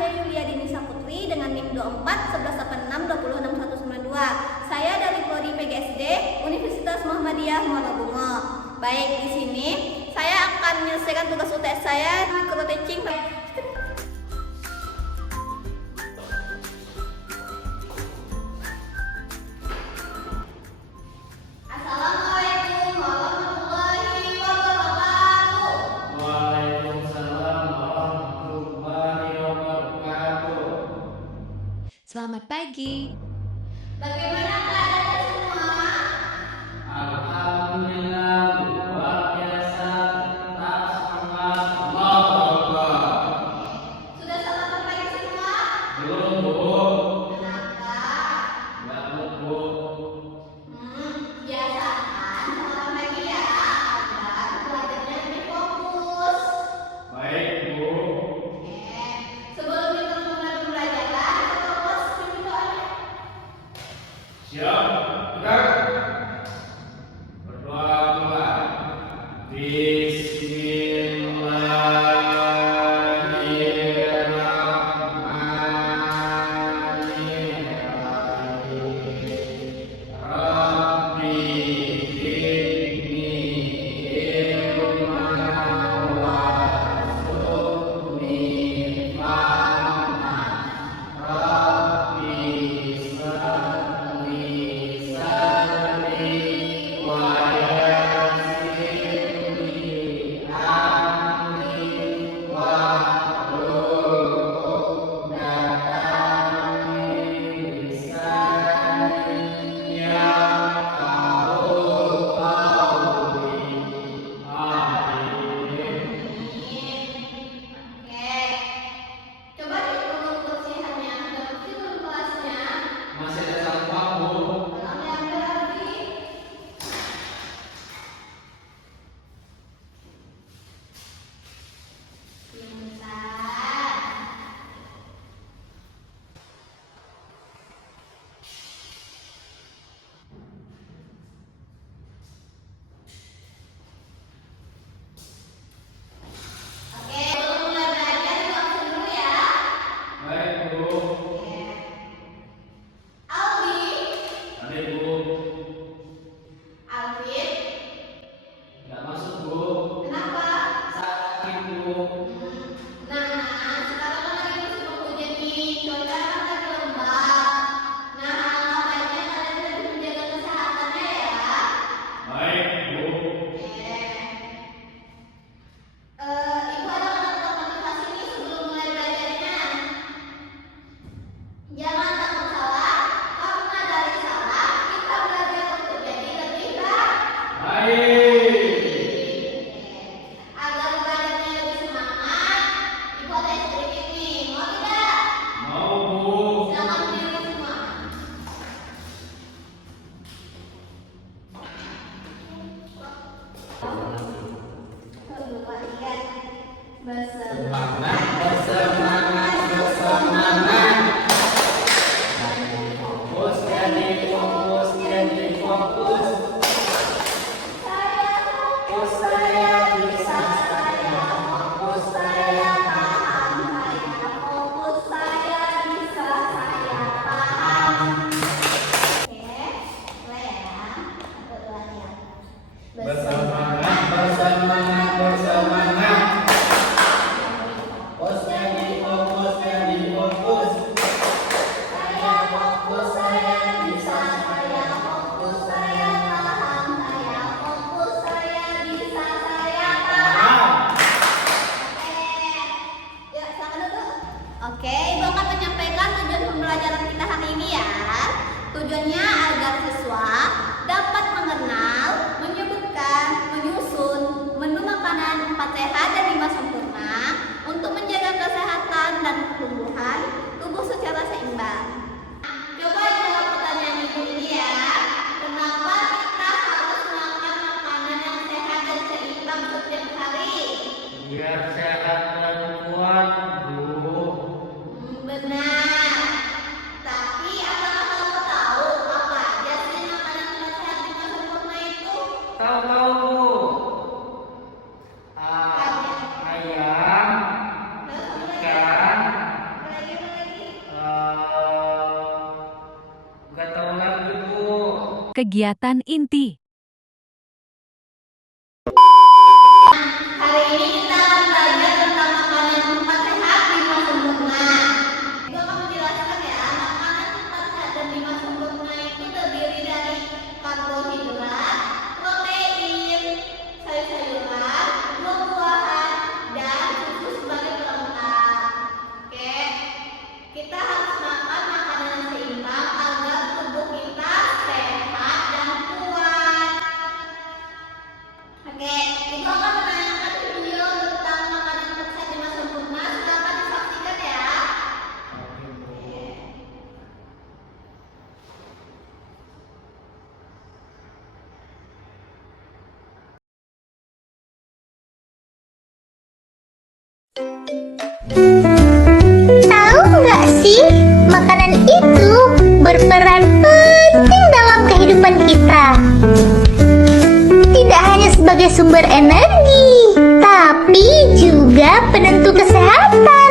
saya Yulia Dinisa Putri dengan NIM 24 1186 20 6192. Saya dari Prodi PGSD Universitas Muhammadiyah Muara Bungo. Baik, di sini saya akan menyelesaikan tugas UTS saya micro teaching. Selamat pagi. Bagaimana keadaan semua? Alhamdulillah, luar biasa, tetap semangat, Allahu Akbar. Sudah sarapan pagi semua? Belum, Bu. Kenapa? Nggak mood, Bu. Biasakan sarapan pagi ya, agar belajarnya lebih fokus. Baik, Bu. Sebelum kita mulai pembelajaran, kita fokus dulu doanya. Siap, tegak. Berdoa mulai. Bismillahirrahmanirrahim. Rabbi zidni ilman warzuqni fahman. Rabbi salli wa yassirli amri wahlul 'uqdatam min lisani yafqahu qawli. Amin. Oke. Coba dihitung kebersihannya. Sudah bersih belum kelasnya? Masih ada sampah, Bu. Tolong diambil lagi. Pintar. Oke, sebelum mulai belajar kita absen dulu ya. Baik, Bu. Aldi, Ada, Bu. Alvin, Nggak masuk, Bu. kenapa? Sakit, Bu. Nah, sekarang kan lagi musim penghujan nih, cuaca kan lagi lembab. Nah, makanya kalian harus menjaga kesehatannya ya. Baik, Bu. Ibu ada kata-kata motivasi nih sebelum mulai belajarnya. Jangan takut salah, karena dari salah kita belajar untuk jadi lebih baik. Baik. Agar belajarnya lebih semangat, ibu ada sedikit nih, mau tidak? Mau, Bu. Silakan berdiri semua. Semangat, bersemangat, bersemangat. Fokus, jadi fokus, jadi fokus. Fokus, saya bisa, saya fokus, saya paham. Fokus saya bisa, saya paham. Oke, mulai ya. Berdoanya. Bersemangat, bersemangat, bersemangat. Fokus, jadi fokus, jadi fokus. Saya fokus, saya bisa, saya fokus, saya paham. Saya fokus, saya bisa, saya paham. Oke, yuk silakan duduk. Oke, Ibu akan menyampaikan tujuan pembelajaran kita hari ini ya. Tujuannya agar siswa dapat mengenal, menyebutkan, menyusun menu makanan 4 sehat dan 5 sempurna untuk menjaga kesehatan dan pertumbuhan tubuh secara seimbang. Coba jawab pertanyaan Ibu ini ya. Kenapa kita harus makan makanan yang sehat dan seimbang setiap hari? Biar sehat dan kuat, Bu. Benar. Tapi apakah kamu tahu apa aja sih makanan yang sehat dan sempurna itu? Tahu, Bu. Ayam, ikan, kegiatan inti. Hari ini kita akan belajar tentang makanan cepat sehat 5 sempurna. Itu akan menjelaskan ya, makanan cepat sehat dan 5 sempurna itu terdiri dari karbohidrat, protein, sayur-sayuran, buah-buahan, dan susu sebagai pelengkap. Oke, kita harus makan makanan yang seimbang agar tubuh kita sehat dan kuat. Oke, itu akan menayangkan video tentang makanan cepat sehat 5 sempurna. Silakan disaksikan ya. Tahu nggak sih, makanan itu berperan penting dalam kehidupan kita. Tidak hanya sebagai sumber energi, tapi juga penentu kesehatan.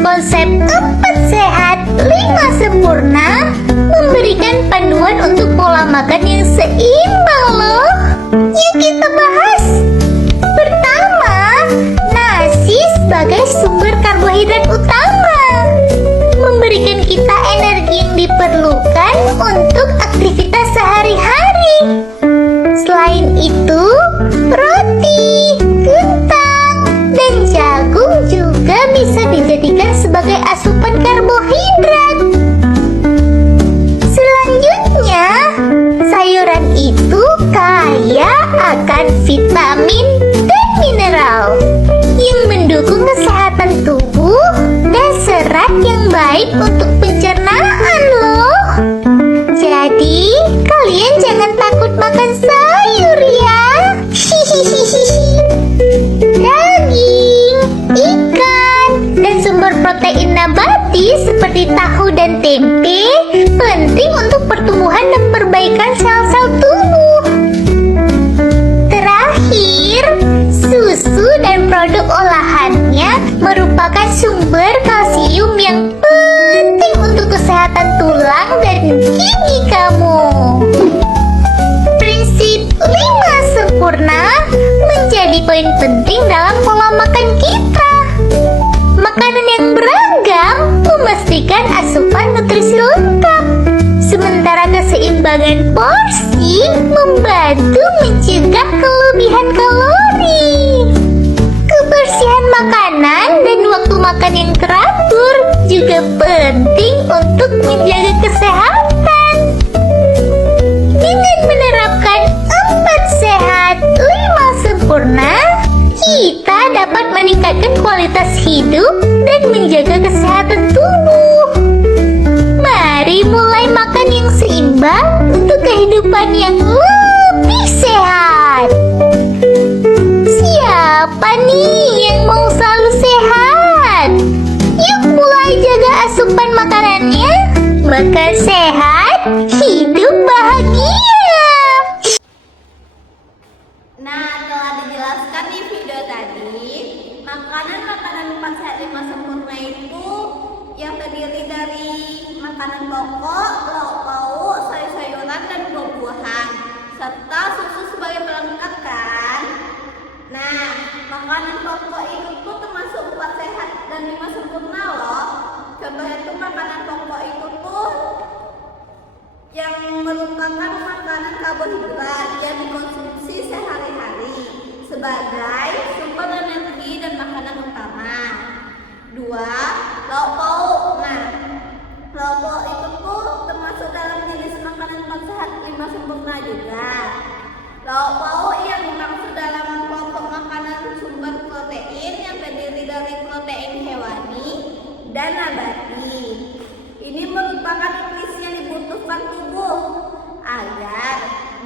Konsep 4 sehat, 5 sempurna memberikan panduan untuk pola makan yang seimbang loh. Yuk kita bahas. Pertama, nasi sebagai sumber karbohidrat utama memberikan kita energi yang diperlukan untuk aktivitas sehari-hari. Selain itu, roti, kentang, dan jagung juga bisa dijadikan sebagai asupan karbohidrat. Selanjutnya, sayuran itu kaya akan vitamin dan mineral yang mendukung kesehatan tubuh dan serat yang baik untuk pencernaan loh. Jadi, kalian jangan takut makan sayur ya. Daging, ikan, dan sumber protein nabati seperti tahu dan tempe penting untuk pertumbuhan dan perbaikan sel-sel tubuh. Terakhir, susu dan produk olahannya merupakan sumber kalsium yang penting untuk kesehatan tulang dan gigi kamu. Prinsip 5 sempurna menjadi poin penting dalam pola makan kita. Makanan yang beragam memastikan asupan nutrisi lengkap, sementara keseimbangan porsi membantu mencegah kelebihan kalori. Kebersihan makanan dan waktu makan yang teratur juga penting untuk menjaga kesehatan. Dengan menerapkan 4 sehat, 5 sempurna, kita dapat meningkatkan kualitas hidup dan menjaga kesehatan tubuh. Mari mulai makan yang seimbang untuk kehidupan yang lebih sehat. Siapa nih yang mau selalu sehat? Yuk mulai jaga asupan makanannya. Makan sehat, hidup bahagia. Nah, telah dijelaskan di video tadi, makanan-makanan 4 sehat 5 sempurna itu yang terdiri dari makanan pokok, lauk pauk, sayur-sayuran, dan buah-buahan, serta susu sebagai pelengkap kan? Nah, makanan pokok itu termasuk 4 sehat dan 5 sempurna loh. Contohnya itu makanan pokok itu tuh yang merupakan makanan karbohidrat yang dikonsumsi sehari-hari sebagai sumber energi dan makanan utama. 2. Lauk pauk. Nah, lauk pauk itu tuh termasuk dalam jenis makanan 4 sehat 5 sempurna juga. Lauk pauk yang dimaksud dalam kelompok makanan sumber protein yang terdiri dari protein hewani dan nabati. Ini merupakan nutrisi yang dibutuhkan tubuh agar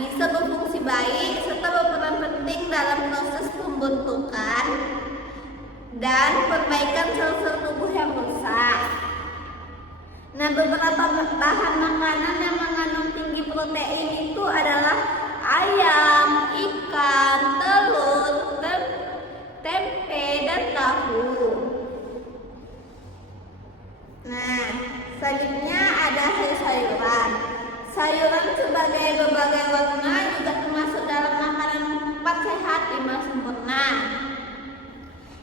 bisa berfungsi baik serta berperan penting dalam proses pembentukan dan perbaikan sel-sel tubuh yang rusak. Nah, beberapa bahan makanan yang mengandung tinggi protein itu adalah ayam, ikan, telur, tempe, dan tahu. Nah, selanjutnya ada sayur-sayuran. Sayuran sebagai berbagai warna juga termasuk dalam makanan 4 sehat 5 sempurna.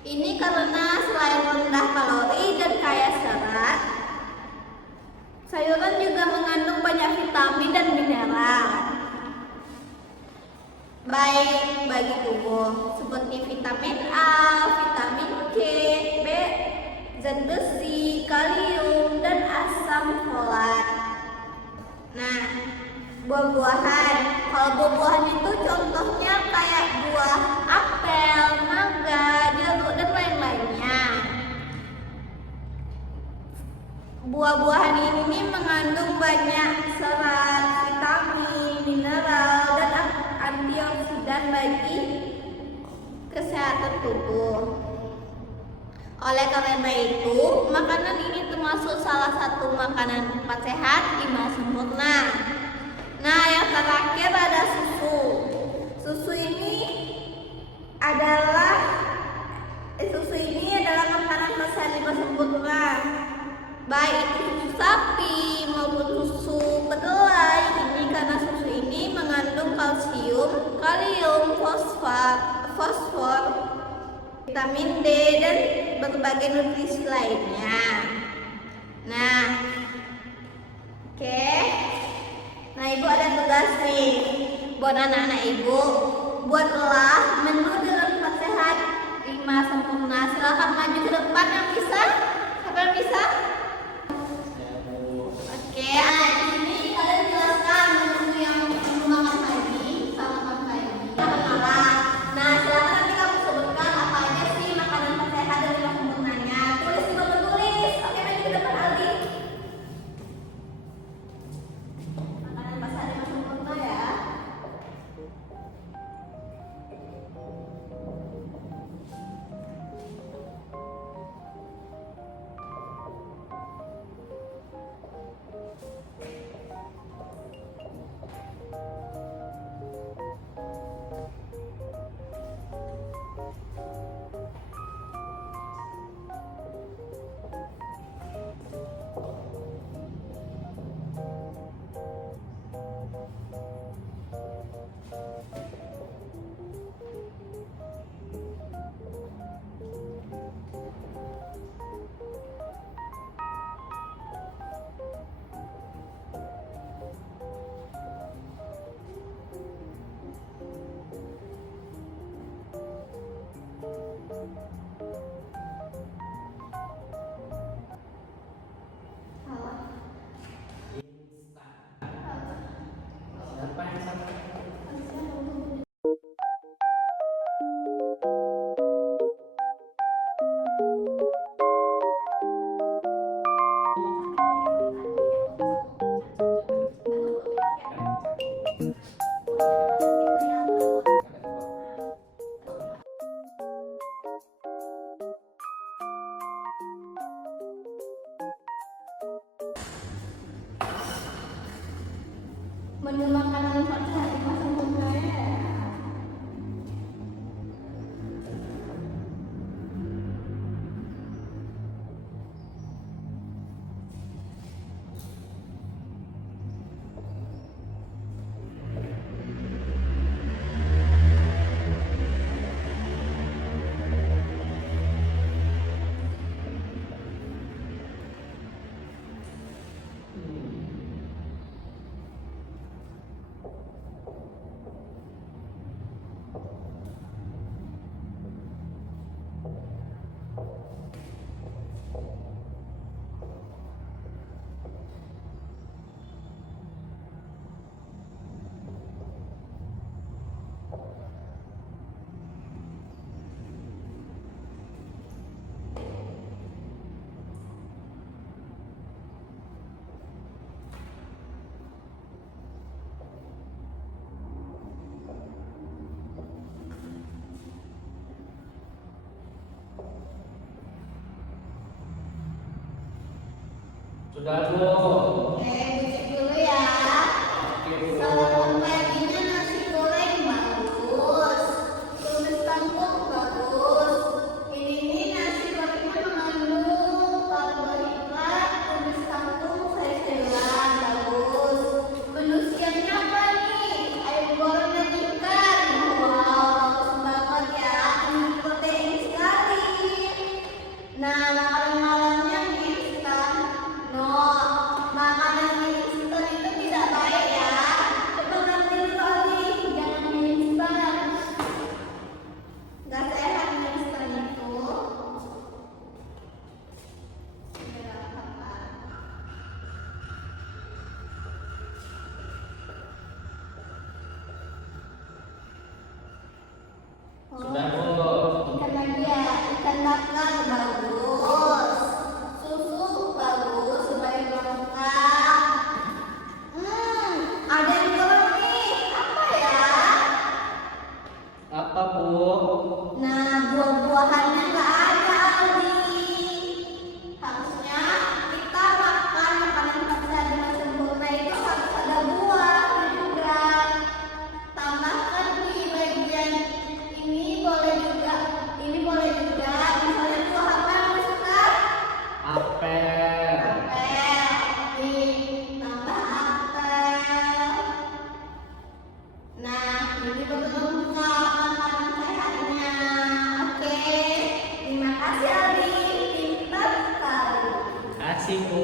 Ini karena selain rendah kalori dan kaya serat, sayuran juga mengandung banyak vitamin dan mineral baik bagi tubuh seperti vitamin A, vitamin K, B, zat besi, kalium, dan asam folat. Nah, buah-buahan. Kalau buah-buahan itu contohnya kayak buah apel, mangga, jeruk, dan lain-lainnya. Buah-buahan ini mengandung banyak serat, vitamin, mineral, dan antioksidan bagi kesehatan tubuh. Oleh karena itu, makanan ini termasuk salah satu makanan 4 sehat 5 sempurna. Nah, yang terakhir ada susu. Susu ini adalah makanan sehat 5 sempurna. Baik itu susu sapi maupun susu kedelai. Ini karena susu ini mengandung kalsium, kalium, fosfor, vitamin D, dan berbagai nutrisi lainnya. Nah, oke. Nah, ibu ada tugas nih buat anak-anak ibu. Buatlah menu dalam 4 sehat 5 sempurna. Silakan maju ke depan yang bisa. Siapa yang bisa? Oke, nah ini kalian jelaskan menu yang perlu makan pagi, sarapan pagi, makan malam. Nah, silakan nanti kamu sebutkan apa aja sih makanan sehat dan 5 sempurnanya. Tulis juga menulis. Oke, maju ke depan Aldi. Makanan sehat 5 sempurna ya. Siapa yang salah? Menu makanan sehat 5 sempurna ya. Sudah, Bu. Oke, bucek dulu ya. Oke, Bu. Sarapan paginya nasi goreng bagus, tumis kangkung bagus. Ini nasi gorengnya mengandung karbohidrat, tumis kangkung sayur-sayuran bagus. Menu kasih Bu.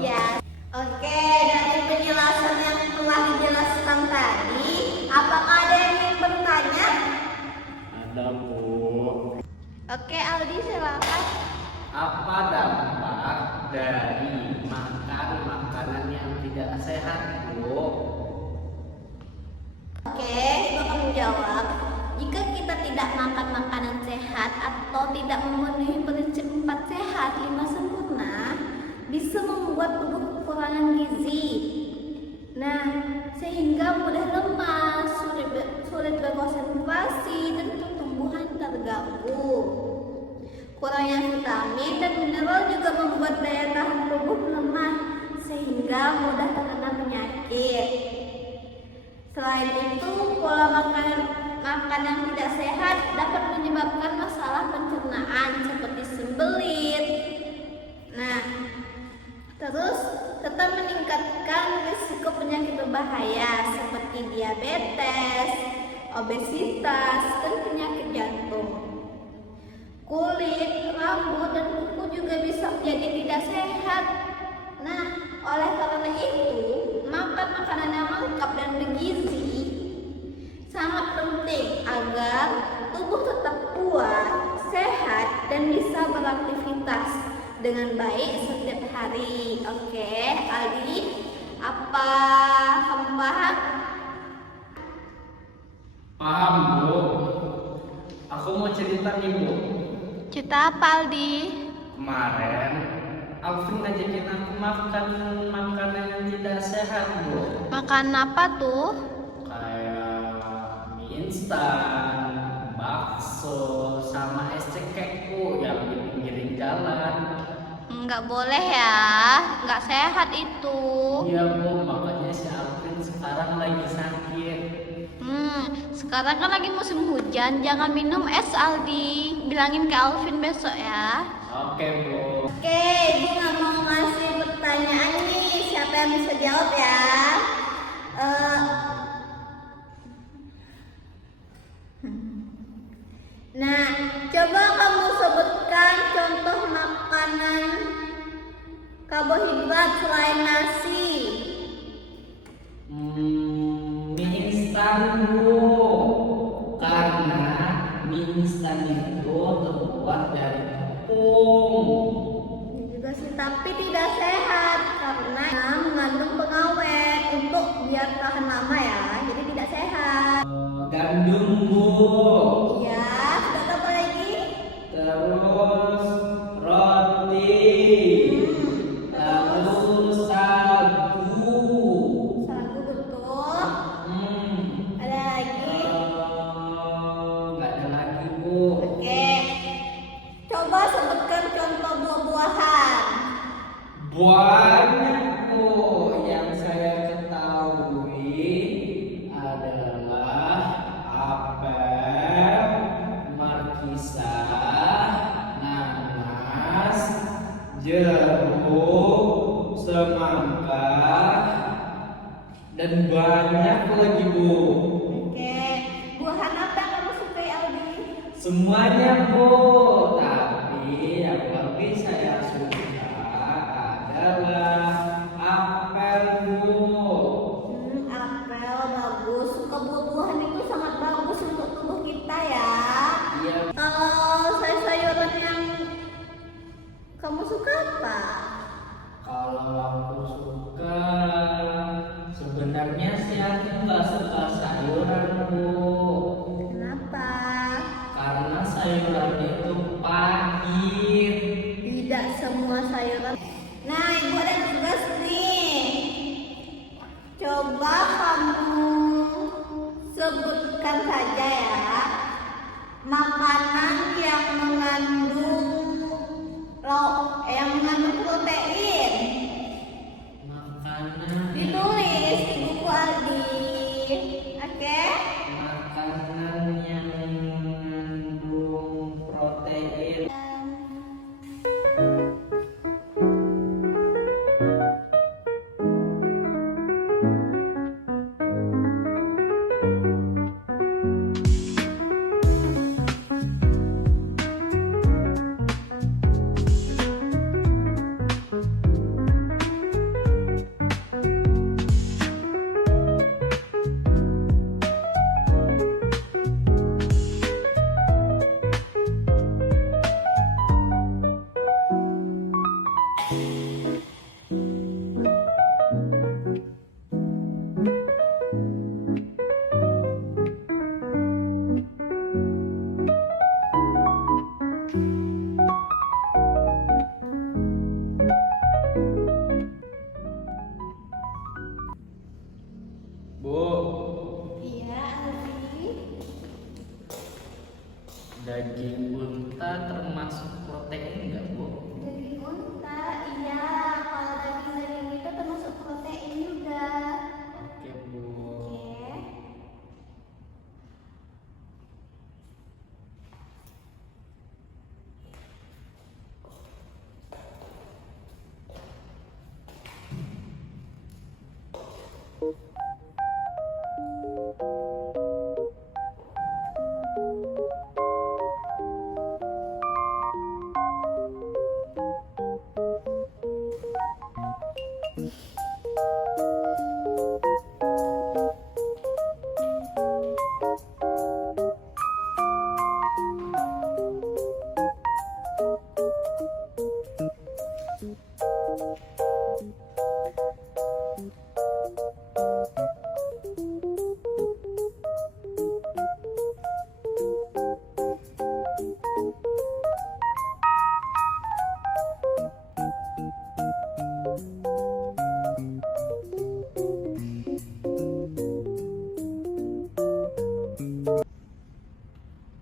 Ya. Oke, dari penjelasan yang telah dijelaskan tadi, apakah ada yang ingin bertanya? Ada Bu. Oke, Aldi silakan. Apa dampak dari makan makanan yang tidak sehat Bu? Oke, Ibu akan menjawab. Jika kita tidak makan makanan sehat atau tidak memenuhi prinsip 4 sehat 5 sempurna, bisa membuat tubuh kekurangan gizi. Nah, sehingga mudah lemas, sulit berkonsentrasi, dan pertumbuhan terganggu. Kurangnya vitamin dan mineral juga membuat daya tahan tubuh lemah, sehingga mudah terkena penyakit. Selain itu, pola makan yang tidak sehat dapat menyebabkan masalah pencernaan seperti sembelit. Nah, terus tetap meningkatkan risiko penyakit berbahaya seperti diabetes, obesitas, dan penyakit jantung. Kulit, rambut, dan kuku juga bisa menjadi tidak sehat. Nah, oleh karena itu, makan makanan yang lengkap dan bergizi sangat penting agar tubuh tetap kuat, sehat, dan bisa beraktivitas dengan baik setiap hari. Oke, Aldi, apa kamu paham? Paham Bu. Aku mau cerita nih Bu. Cerita apa, Aldi? Kemarin Alvin ngajakin aku makan makanan yang tidak sehat Bu. Makan apa tuh? Kayak mie instan, bakso, sama es cekek Bu yang di pinggir jalan. Nggak boleh ya, nggak sehat itu. Iya Bu, makanya si Alvin sekarang lagi sakit. Sekarang kan lagi musim hujan, jangan minum es, Aldi. Bilangin ke Alvin besok ya. Oke Bu. Oke, Ibu nggak mau ngasih pertanyaan nih. Siapa yang bisa jawab ya? Nah, coba kamu sebutkan contoh makanan karbohidrat selain nasi. Mie instan Bu. Karena mie instan itu terbuat dari tepung. Ini juga sih, tapi tidak sehat karena mengandung pengawet untuk biar tahan lama ya. Jadi tidak sehat. Gandum Bu. Ya, sudah tahu apa lagi? Terus roti. Terus sagu. Sagu betul. Ada lagi? Nggak ada lagi Bu. Oke. Coba sebutkan contoh buah-buahan. Banyak Bu. Yang saya ketahui adalah apel, markisa, nanas, jeruk, semangka, dan banyak lagi Bu. Oke. Buahan apa yang kamu sukai, Aldi? Semuanya Bu, tapi yang lebih saya suka adalah apel Bu. Apel bagus. Suka buah-buahan itu sangat bagus untuk tubuh kita ya. Iya. Kalau sayur-sayuran yang kamu suka apa? Kalau aku suka, sebenarnya sih aku nggak suka sayuran Bu. Kenapa? Karena sayuran itu pahit. Tidak semua sayuran. Nah, Ibu ada tugas nih. Coba kamu sebutkan saja ya makanan yang mengandung protein. Makanan Ditulis di buku Aldi. Oke? makanan yang mengandung protein. Bu, Iya, Alfi. daging unta termasuk protein nggak, Bu? Daging unta, iya. Kalau daging itu termasuk protein juga. Oke, Bu. Oke.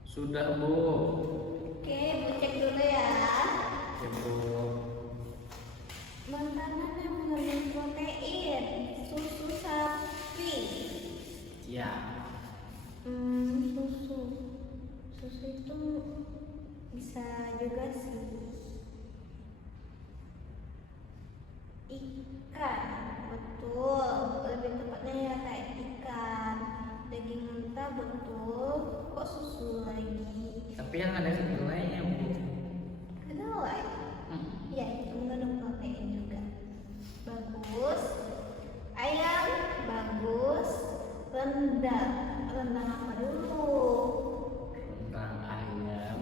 Sudah, Bu. Oke, Bu cek dulu ya. Oke, Bu. Makanan yang mengandung protein, susu sapi. Ya. Susu itu bisa juga sih. Ikan, betul. Lebih tepatnya ya kayak ikan. Daging unta betul. Kok susu lagi? Tapi yang ada kedelainya, Bu. Kedelai. Ya, itu mengandung protein juga. Bagus. Ayam, bagus. Rendang. Rendang apa dulu? Rendang ayam.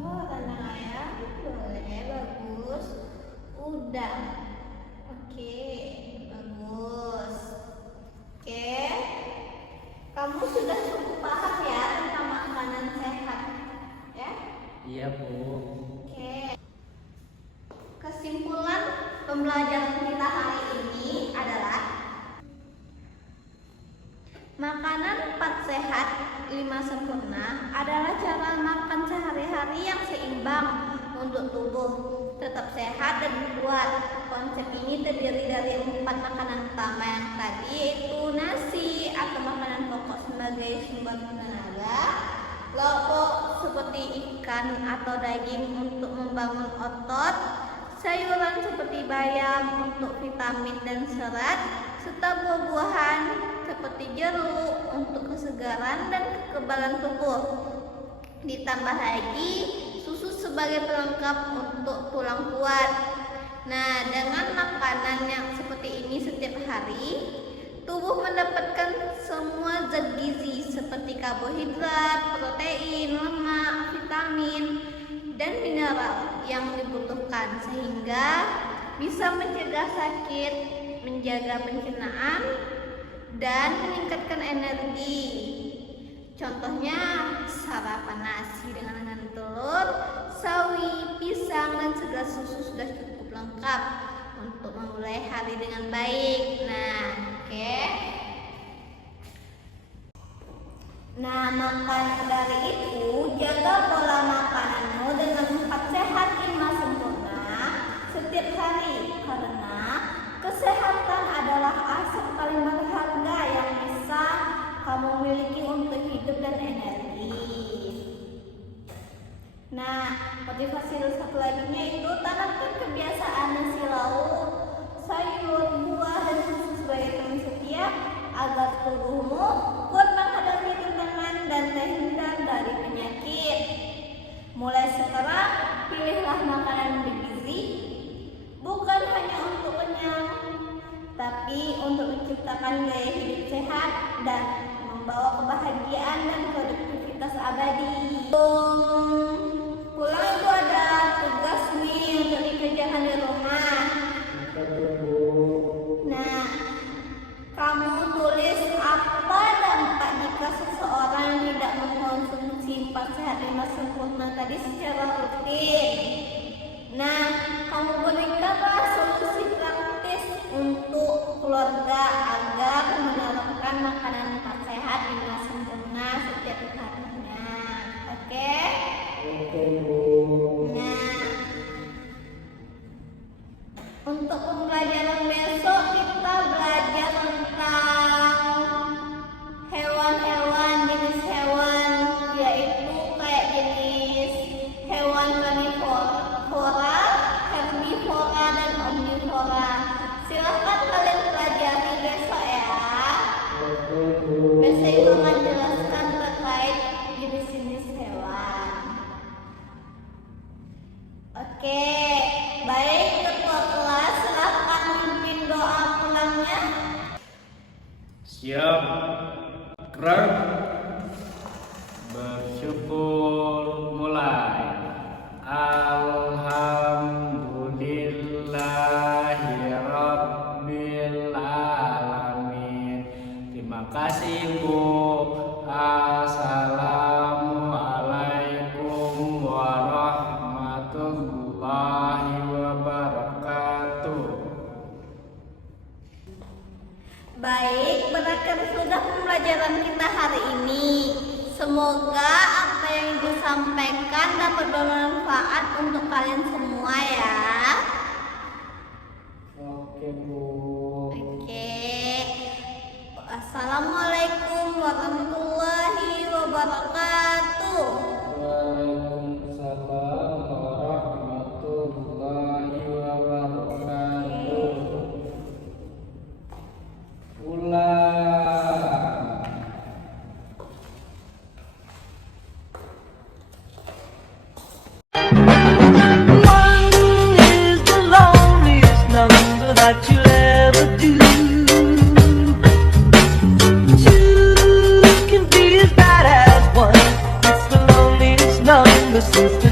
Oh, rendang ayam. Boleh, bagus. Udang. Oke, bagus. Oke. Kamu sudah cukup paham ya tentang makanan sehat. Ya? Iya, Bu. Oke. Kesimpulan pembelajaran kita hari ini adalah makanan 4 sehat 5 sempurna adalah cara makan sehari-hari yang seimbang untuk tubuh tetap sehat dan kuat. Konsep ini terdiri dari 4 makanan utama yang tadi, yaitu nasi atau makanan pokok sebagai sumber tenaga, lauk seperti ikan atau daging untuk membangun otot, sayuran seperti bayam untuk vitamin dan serat, serta buah-buahan seperti jeruk untuk kesegaran dan kekebalan tubuh. Ditambah lagi susu sebagai pelengkap untuk tulang kuat. Nah, dengan makanan yang seperti ini setiap hari, tubuh mendapatkan semua zat gizi seperti karbohidrat, protein, lemak, vitamin, dan mineral yang dibutuhkan sehingga bisa mencegah sakit, menjaga pencernaan, dan meningkatkan energi. Contohnya sarapan nasi dengan telur, sawi, pisang, dan segelas susu sudah cukup lengkap untuk memulai hari dengan baik. Nah, oke. Nah, maka dari itu jaga pola makananmu dengan 4 sehat 5 sempurna setiap hari, karena kesehatan adalah aset paling berharga yang bisa kamu miliki untuk hidup dan energi. Nah, motivasi satu laginya itu tanamkan kebiasaan nasi lauk, sayur, buah, dan susu sebagai teman setia agar tubuhmu kuat menghadapi tantangan dan terhindar dari penyakit. Mulai sekarang, pilihlah makanan bergizi, bukan hanya untuk kenyang, tapi untuk menciptakan gaya hidup sehat dan membawa kebahagiaan dan produktivitas abadi. Pulang itu ada tugas nih untuk dikerjakan di rumah. Nah, kamu tulis apa dampak jika seseorang tidak mengkonsumsi 4 sehat 5 sempurna tadi secara rutin. makanan empat sehat dengan sempurna setiap harinya. Oke? Oke, Bu. Nah, untuk pembelajaran besok kita belajar tentang hewan-hewan, jenis hewan, yaitu kayak jenis hewan karnivora, herbivora, dan omnivora. Silahkan kalian pelajari besok ya. Oke, Bu. Besok Ibu akan jelaskan terkait jenis-jenis hewan. Oke, baik ketua kelas, silahkan mimpin doa pulangnya. Siap. Gerak. Bersyukur mulai. Alhamdulillahirabbil alamin. Terima kasih, Bu. Assalamualaikum warahmatullahi wabarakatuh. Baik, berakhir sudah pembelajaran kita hari ini. Semoga apa yang Ibu sampaikan dapat bermanfaat untuk kalian semua ya. Oke, Bu. Oke. Assalamualaikum warahmatullahi wabarakatuh. Waalaikumsalam warahmatullahi wabarakatuh. Ulang. One is the loneliest number that you'll ever do. Two can be as bad as one. It's the loneliest number since the